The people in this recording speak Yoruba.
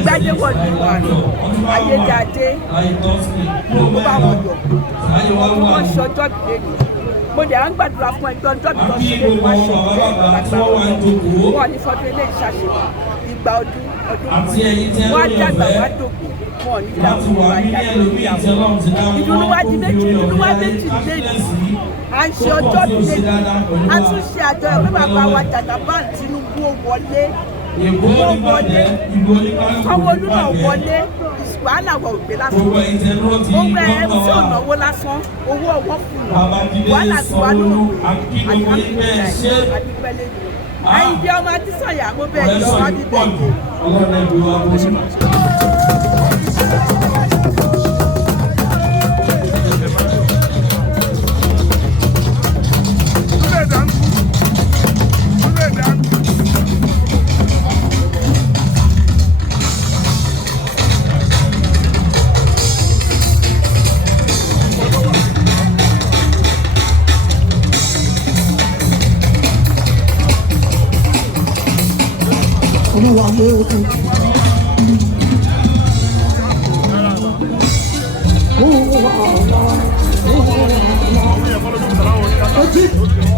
Gbadé wọ̀ ní wà ayédáadé ló bá wọn yọ wọ́n ṣe ọjọ́ ìdílé ni mo dẹ̀ á ń gbàdúrà fún ẹjọ́ ọjọ́ ìdílé ṣe lè wá ṣe ìdílé ìgbàgbà wọn ní fọdún ilé ìṣàṣe ìgbà ọdún wọn á dàgbà wá dògbò wọn ní ìdáwó wa jáde ìyàwó ìdùnnú wa di méjì ìdùnnú wa méjì lédi à ń ṣe ọjọ́ ìdílé ni a tún ṣe àjọyọ̀ pé bàbá wa Jàgàbá Tinubu wọlé wọlé Sanwo-olu náà wọlé wàhálà wọ ògbé lásán owó ẹ̀ tí ò náwó lásán owó ọwọ́ kùnà wàhálà tí wàá lò ó àdìpẹ́lẹ́ ẹ̀yin bí ọmọ Adésànyà mo bẹ́ẹ̀ jọ wá bí bẹ́ẹ̀ dé. Oh,